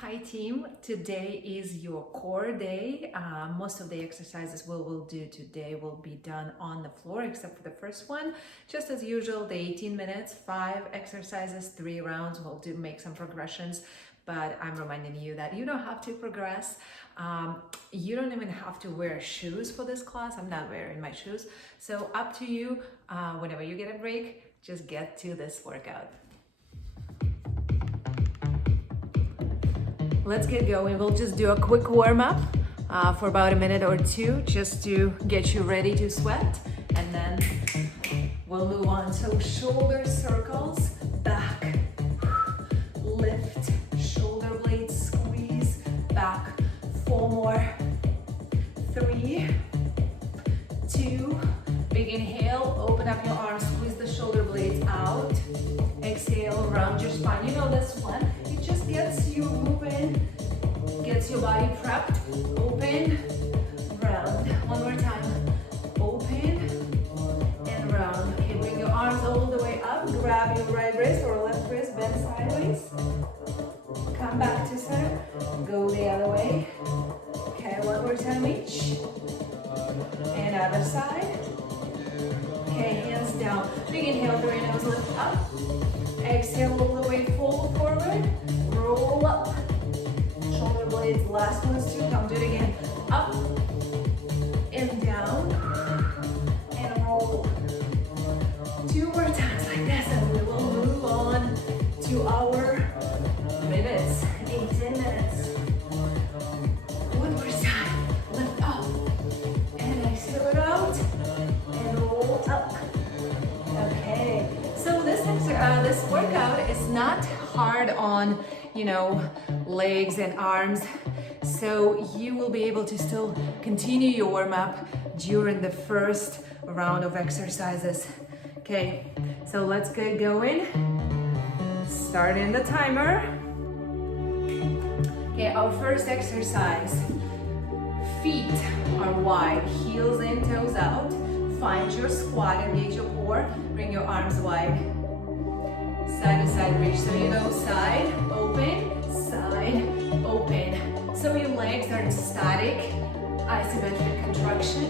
Hi team, today is your core day. Most of the exercises we'll do today will be done on the floor except for the first one. Just as usual, the 18 minutes, 5 exercises, 3 rounds. We'll make some progressions, but I'm reminding you that you don't have to progress. You don't even have to wear shoes for this class. I'm not wearing my shoes. So up to you, whenever you get a break, just get to this workout. Let's get going. We'll just do a quick warm-up for about a minute or two just to get you ready to sweat, and then we'll move on. So shoulder circles, back, lift, shoulder blades, squeeze, back, 4 more, 3, 2, big inhale, open up your arms, squeeze the shoulder blades out, exhale, round your spine. You know this one. It just gets you moving, gets your body prepped. Open, round. One more time. Open and round. Okay, bring your arms all the way up. Grab your right wrist or left wrist, bend sideways. Come back to center. Go the other way. Okay, one more time each. And other side. Okay, hands down. Big inhale through your nose, lift up. Exhale all the way, fold forward, roll up. Shoulder blades, last ones too. Come do it again. Up and down and roll. 2 more times like this, and we will move on to our minutes, 18 minutes. 1 more time. Lift up and exhale it out and roll up. Okay. So this workout is not hard on, legs and arms. So you will be able to still continue your warm-up during the first round of exercises. Okay, so let's get going. Starting the timer. Okay, our first exercise. Feet are wide, heels in, toes out. Find your squat, engage your core. Bring your arms wide. Side to side reach. So side, open, open. So your legs are in static, isometric contraction.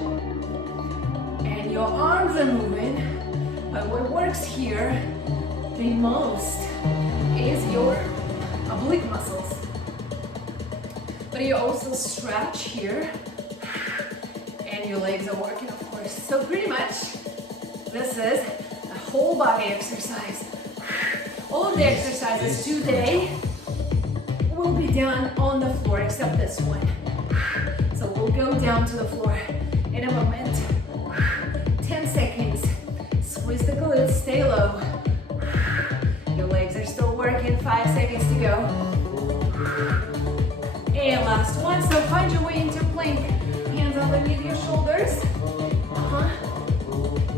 And your arms are moving. But what works here the most is your oblique muscles. But you also stretch here. And your legs are working, of course. So pretty much, this is a whole body exercise. All of the exercises today will be done on the floor, except this one. So we'll go down to the floor in a moment. 10 seconds. Squeeze the glutes, stay low. Your legs are still working, 5 seconds to go. And last one, so find your way into plank. Hands underneath your shoulders.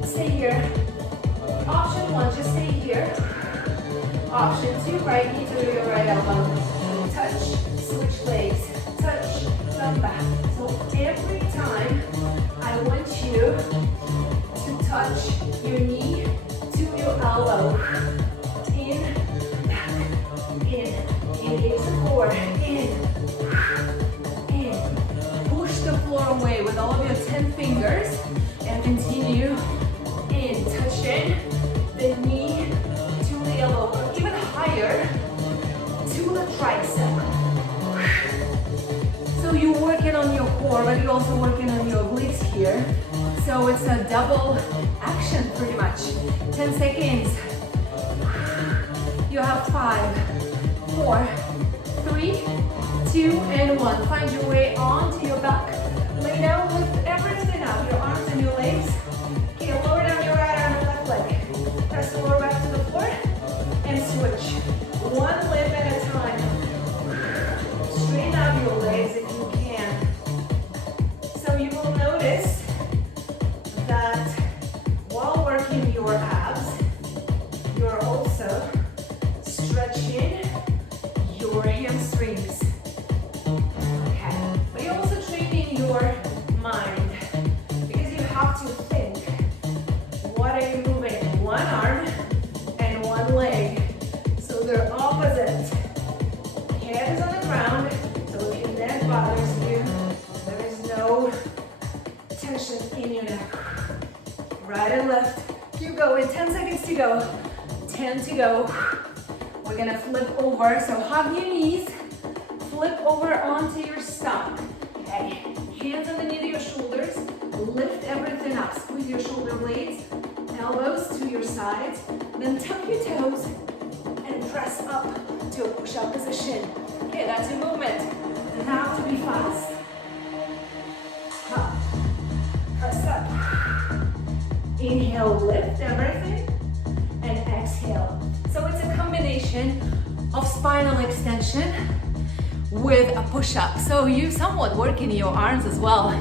Stay here. Option 1, just stay here. Option 2, right knee to your right elbow. Touch, switch legs. Touch, come back. So every time I want you to touch your knee to your elbow. In, back, in. Engage the core. In. Push the floor away with all of your 10 fingers and continue in. Touch in the knee to the elbow, or even higher to the tricep. So you're working on your core, but you're also working on your obliques here. So it's a double action pretty much. 10 seconds. You have 5, 4, 3, 2, and 1. Find your way onto your back. Lay down, lift everything up, your arms and your legs. Okay, lower down your right arm and left leg. Press the lower back to the floor and switch. 1 leg at a time. Straighten out your legs if you can. So you will notice that while working your abs, you're also stretching your hamstrings. Okay, but you're also training your mind because you have to think, what are you moving? 1 arm and 1 leg. So they're opposite. Head is on the ground. right and left. Keep going, 10 seconds to go. 10 to go. We're gonna flip over, so hug your knees, flip over onto your stomach. Okay, hands underneath your shoulders, lift everything up, squeeze your shoulder blades, elbows to your sides, then tuck your toes and press up to a push-up position. Okay, that's your movement. Doesn't have to be fast. Up, press up. Inhale, lift everything, and exhale. So it's a combination of spinal extension with a push-up. So you somewhat working your arms as well,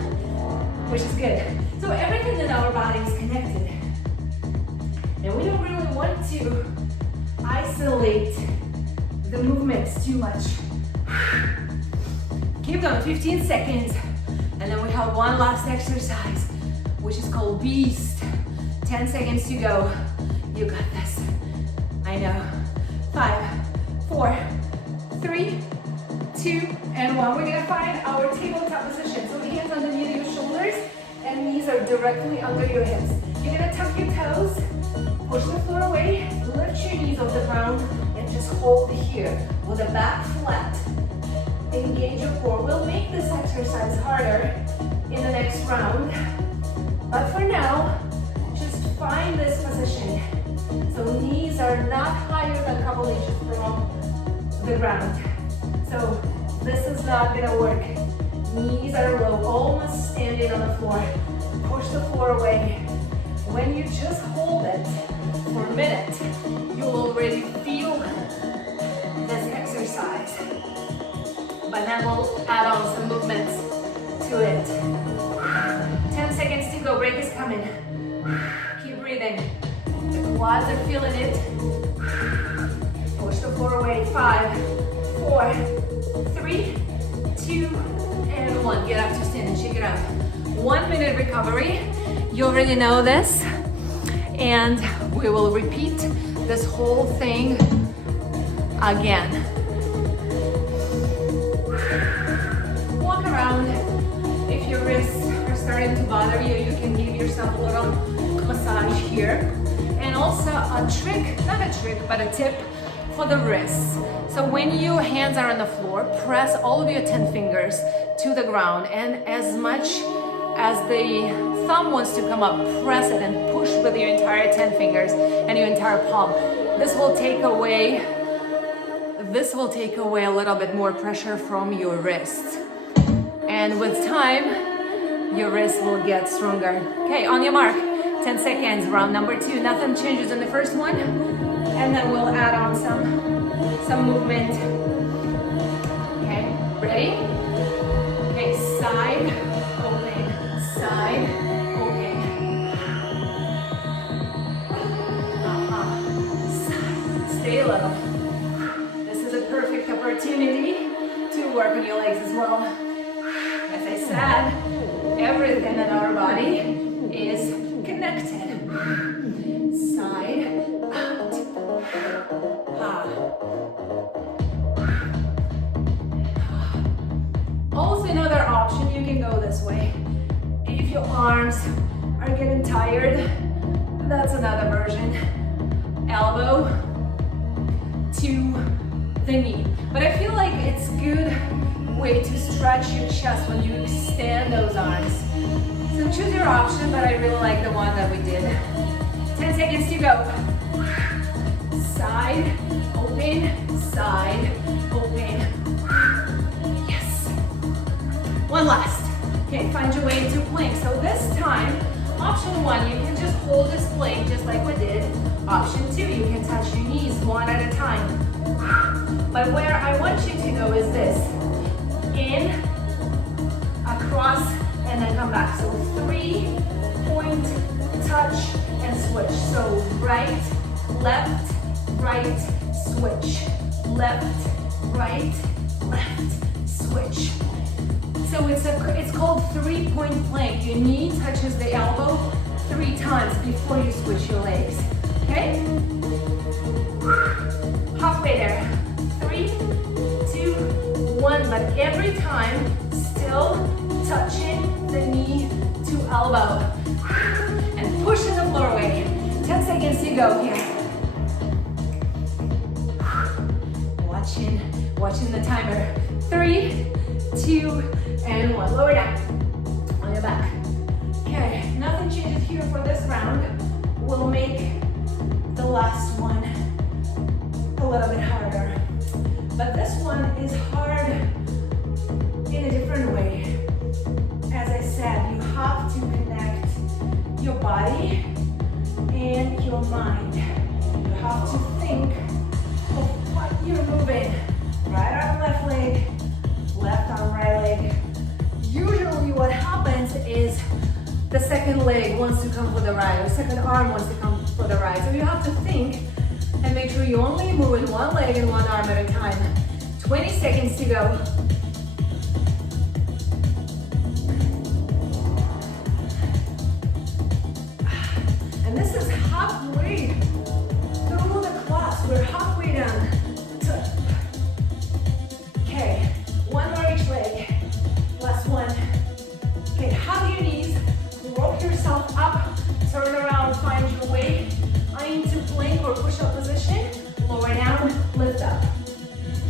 which is good. So everything in our body is connected. And we don't really want to isolate the movements too much. Keep going, 15 seconds. And then we have one last exercise, which is called Beast. 10 seconds to go. You got this. I know. 5, 4, 3, 2, and 1. We're gonna find our tabletop position. So hands underneath your shoulders and knees are directly under your hips. You're gonna tuck your toes, push the floor away, lift your knees off the ground, and just hold here with the back flat. Engage your core. We'll make this exercise harder in the next round. But for now, just find this position. So knees are not higher than a couple inches from the ground. So this is not gonna work. Knees are low, almost standing on the floor. Push the floor away. When you just hold it for a minute, you'll already feel this exercise. But then we'll add on some movements to it. 10 seconds to go, break is coming. Keep breathing. The quads are feeling it. Push the floor away. 5, 4, 3, 2, and 1. Get up to stand and shake it up. 1 minute recovery. You already know this. And we will repeat this whole thing again. Walk around. If your wrists are starting to bother you, you can give yourself a little massage here. And also a trick, not a trick, but a tip for the wrists. So when your hands are on the floor, press all of your 10 fingers to the ground, and as much as the thumb wants to come up, press it and push with your entire 10 fingers and your entire palm. This will take away a little bit more pressure from your wrists. And with time, your wrists will get stronger. Okay, on your mark, 10 seconds, round number 2. Nothing changes in the first one. And then we'll add on some movement. Okay, ready? Okay, side, open, side, open. Side, stay low. This is a perfect opportunity to work on your legs as well. As I said, everything in our body is connected. Side, out. Also another option, you can go this way. If your arms are getting tired, that's another version. Elbow to the knee. But I feel like it's a good way to stretch your chest when you extend those arms. So choose your option, but I really like the one that we did. 10 seconds to go. Side, open, side, open. Yes. One last. Okay, find your way into plank. So this time, option 1, you can just hold this plank just like we did. Option 2, you can touch your knees one at a time. But where I want you to go is this. In, across, and then come back. So 3-point touch and switch. So right, left, right, switch. Left, right, left, switch. So it's called 3-point plank. Your knee touches the elbow 3 times before you switch your legs. Okay? Halfway there. 3, 2, 1. But every time, still touching the knee to elbow. And pushing the more way. 10 seconds to go here. Watching the timer. 3, 2, and 1. Lower down on your back. Okay, nothing changes here for this round. We'll make the last one a little bit harder. But this one is hard in a different way. As I said, you have to connect your body and your mind. You have to think of what you're moving. Right arm, left leg, left arm, right leg. Usually what happens is the second leg wants to come for the right, or second arm wants to come for the right. So you have to think and make sure you only move with one leg and one arm at a time. 20 seconds to go. And this is halfway through the class. We're halfway done. Okay, one more each leg. Last one. Okay, hug your knees, rock yourself up, turn around, find your way into plank or push-up position. Lower down, lift up.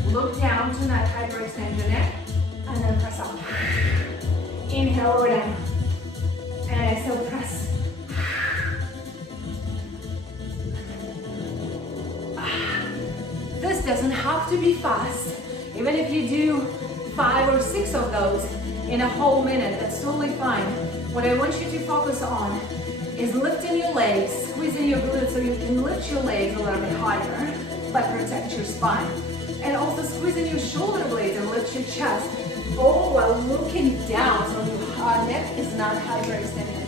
Look down to that hyperextend your neck, and then press up. Inhale, lower down. And exhale, press. This doesn't have to be fast. Even if you do 5 or 6 of those in a whole minute, that's totally fine. What I want you to focus on is lifting your legs, squeezing your glutes so you can lift your legs a little bit higher, but protect your spine. And also squeezing your shoulder blades and lift your chest, all while looking down so your neck is not hyperextended.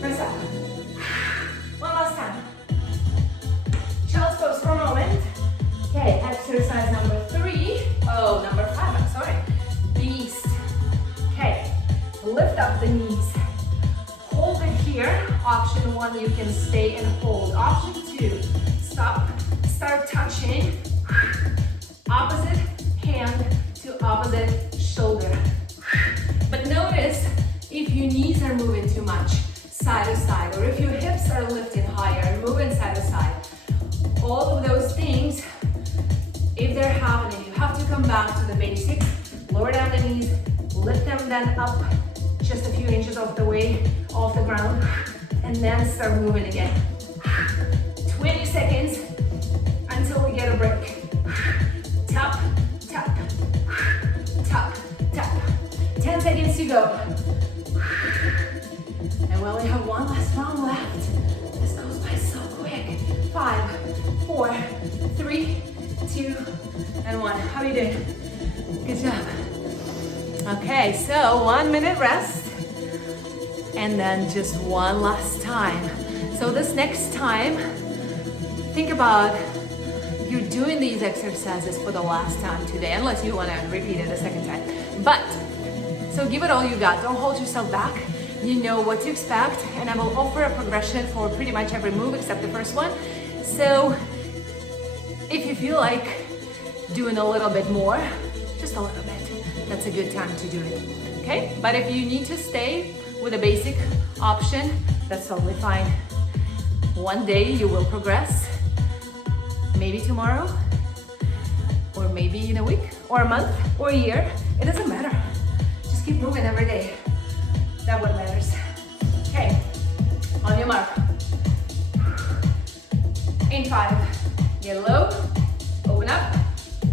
Press up. One last time. Child's pose for a moment. Okay, exercise number 3. Oh, number 5, I'm sorry. Beast. Okay, lift up the knees. Hold it here. Option 1, you can stay and hold. Option 2, stop. Start touching. Opposite hand to opposite shoulder. But notice if your knees are moving too much, side to side, or if your hips are lifted higher and moving side to side. All of those things, if they're happening, you have to come back to the basics. Lower down the knees, lift them then up just a few inches off the ground, and then start moving again. 20 seconds until we get a break. Tap, tap, tap, tap. 10 seconds to go. And we only have one last round left. This goes by so quick. 5, 4, 3, 2, and 1. How are you doing? Good job. Okay, so 1 minute rest. And then just one last time. So this next time, think about you're doing these exercises for the last time today, unless you want to repeat it a second time. But, so give it all you got. Don't hold yourself back. You know what to expect, and I will offer a progression for pretty much every move except the first one. So if you feel like doing a little bit more, just a little bit, that's a good time to do it, okay? But if you need to stay with a basic option, that's totally fine. One day you will progress, maybe tomorrow, or maybe in a week, or a month, or a year. It doesn't matter. Just keep moving every day. That's what matters. Okay, on your mark. In 5, get low, open up,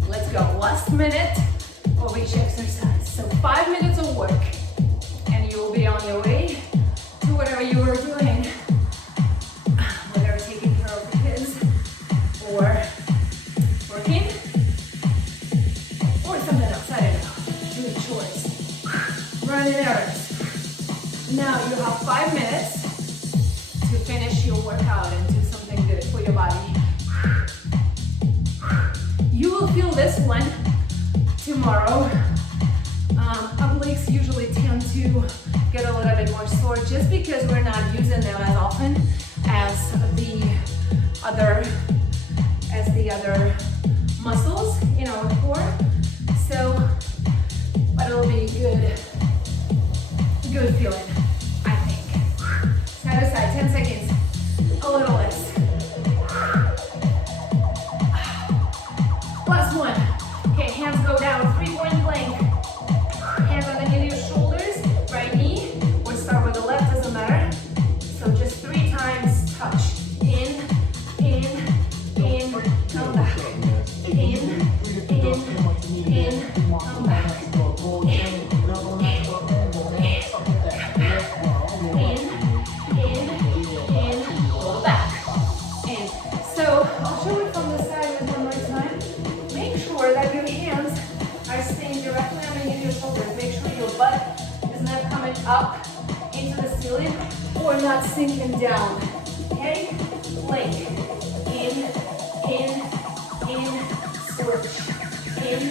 let's go. Last minute of each exercise. So 5 minutes of work, and you will be on your way to whatever you were doing, whether taking care of the kids, or working, or something else, I don't know, doing chores, running errands. Now you have 5 minutes to finish your workout and do something good for your body. You will feel this one tomorrow. Obliques usually tend to get a little bit more sore just because we're not using them as often as the other muscles in our core. So, but That'll be good. Good feeling, I think. Side to side, 10 seconds. A little less. Last one. Okay, hands go down, 3-point plank. Hands underneath your shoulders, right knee. We'll start with the left, doesn't matter. So just 3 times touch. In, come back. In, come back. Go back. In. So I'll show it from the side one more time. Make sure that your hands are staying directly underneath your shoulders. Make sure your butt is not coming up into the ceiling or not sinking down. Okay? Plank. In, switch. In,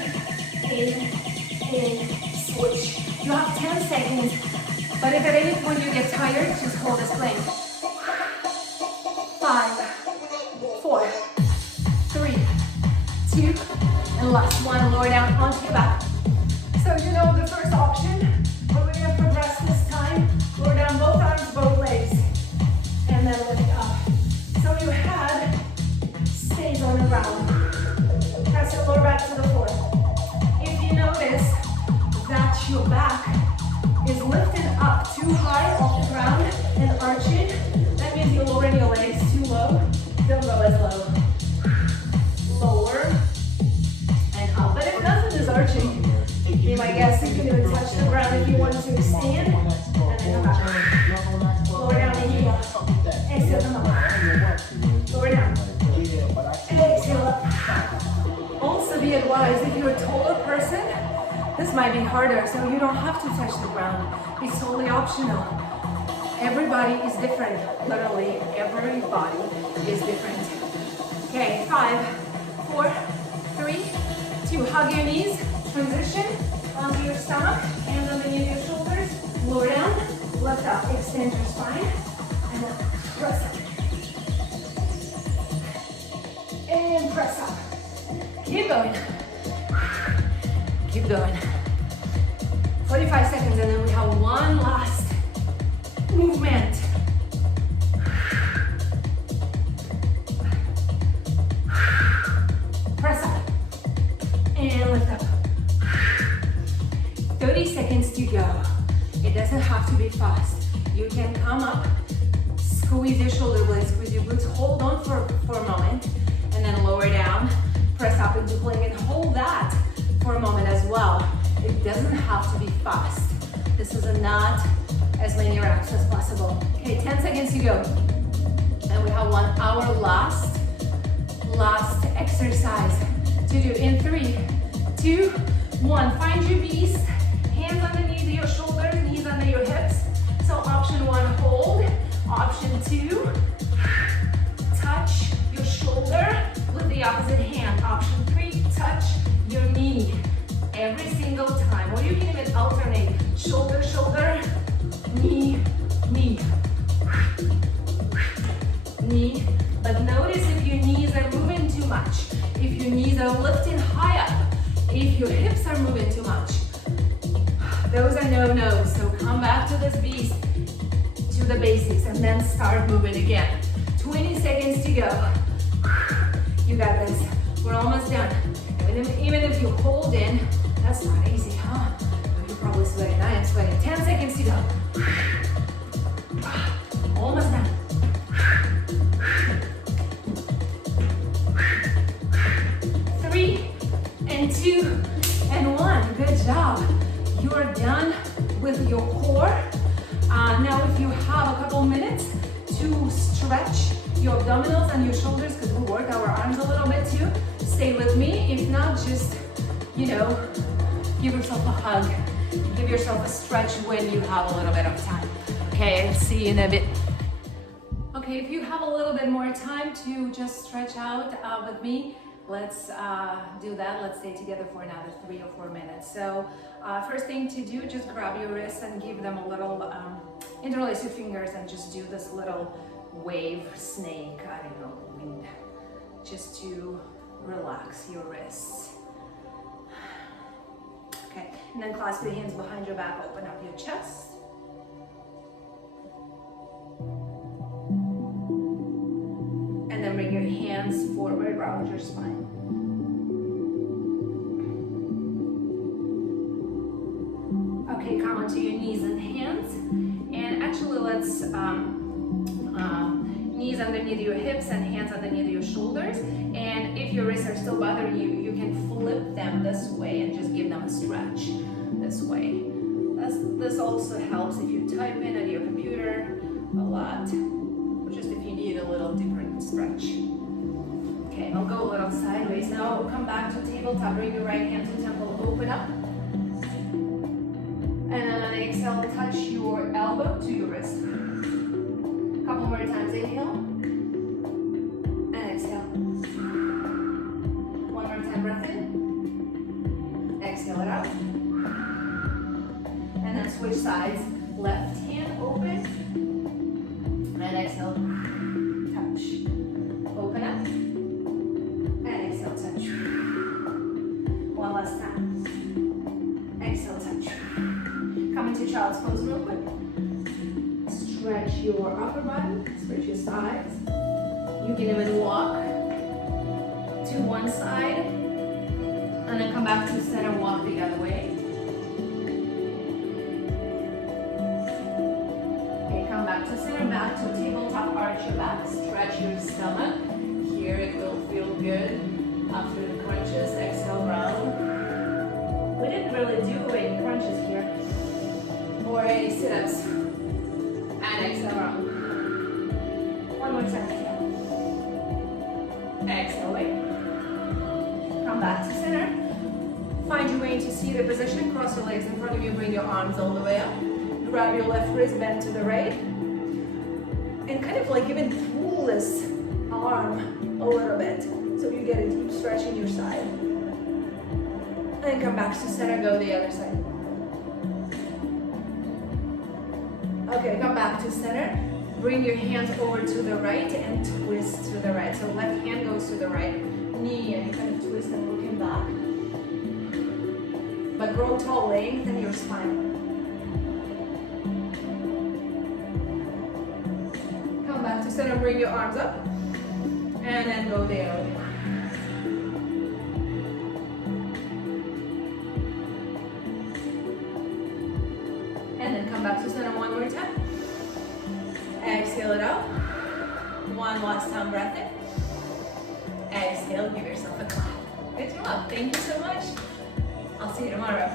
switch. You have 10 seconds, but if at any point you get tired, just hold this plank. 5, 4, 3, 2, and last one. Lower down onto your back. So you know the first option, but we're gonna progress this time. Lower down both arms, both legs, and then lift up. So your head stays on the ground. Press your lower back to the floor. If you notice that your back is lifting up too high off the ground and arching, that means you're lowering your legs too low. Don't go as low. Lower and up. But if nothing is arching, be my guest, you can even touch the ground if you want to. Stand and then come back. Lower down and heel. Exhale, come up. Lower down. Exhale up. Also be advised, if you're a taller person, this might be harder, so you don't have to touch the ground. It's totally optional. Everybody is different. Literally, everybody is different. Okay, 5, 4, 3, 2. Hug your knees. Transition onto your stomach. Hands underneath your shoulders. Lower down. Lift up. Extend your spine. And then press up. And press up. Keep going. Keep going. 45 seconds, and then we have one last movement. Press up and lift up. 30 seconds to go. It doesn't have to be fast. You can come up, squeeze your shoulder blades, squeeze your glutes, hold on for a moment, and then lower down, press up into plank, and hold that for a moment as well. It doesn't have to be fast. This is not as many reps as possible. Okay, 10 seconds to go. And we have 1 hour last exercise to do in 3, 2, 1. Find your beast. Hands underneath your shoulders, knees under your hips. So option 1, hold. Option 2, touch your shoulder with the opposite hand. Option 3, touch your knee. Every single time, or you can even alternate shoulder, shoulder, knee, knee, knee. But notice if your knees are moving too much, if your knees are lifting high up, if your hips are moving too much. Those are no-nos. So come back to this beast, to the basics, and then start moving again. 20 seconds to go. You got this. We're almost done. Even if you hold in, that's not easy, huh? You're probably sweating. I am sweating. 10 seconds to go. Almost done. 3, and 2, and 1. Good job. You are done with your core. Now, if you have a couple minutes to stretch your abdominals and your shoulders, because we work our arms a little bit too, stay with me. If not, just, you know, give yourself a hug. Give yourself a stretch when you have a little bit of time. Okay, I'll see you in a bit. Okay, if you have a little bit more time to just stretch out with me, let's do that. Let's stay together for another 3 or 4 minutes. So first thing to do, just grab your wrists and give them a little, interlace your fingers and just do this little wave snake, I don't know, wind, just to relax your wrists. Okay, And then clasp your hands behind your back, open up your chest. And then bring your hands forward, round your spine. Okay, come onto your knees and hands. And actually let's knees underneath your hips and hands underneath your shoulders. And if your wrists are still bothering you, you can flip them this way and just give them a stretch this way. This also helps if you type in at your computer a lot, or just if you need a little different stretch. Okay, I'll go a little sideways. Now come back to tabletop, bring your right hand to temple, open up. And then on exhale, touch your elbow to your wrist. Couple more times, inhale. And exhale. One more time, breath in. Exhale it out. And then switch sides. Left hand open. And exhale. Touch. Open up. And exhale, touch. One last time. Exhale, touch. Come into child's pose real quick. Stretch your upper body, stretch your sides. You can even walk to one side and then come back to center, walk the other way. Okay, come back to center, back to tabletop, arch your back, stretch your stomach. Here it will feel good after the crunches. Exhale, round. We didn't really do any crunches here or any sit-ups. And exhale round. One more time. Exhale away. Come back to center. Find your way into seated position. Cross your legs in front of you. Bring your arms all the way up. Grab your left wrist, bend to the right. And kind of like even pull this arm a little bit so you get a deep stretch in your side. And then come back to center. Go the other side. Okay, come back to center. Bring your hands over to the right and twist to the right. So left hand goes to the right knee and you kind of twist and looking back. But grow tall, lengthen your spine. Come back to center, bring your arms up. And then go the other way. And then come back to center one more time. Exhale it out. One last time, breath in. Exhale, give yourself a clap. Good job. Thank you so much. I'll see you tomorrow.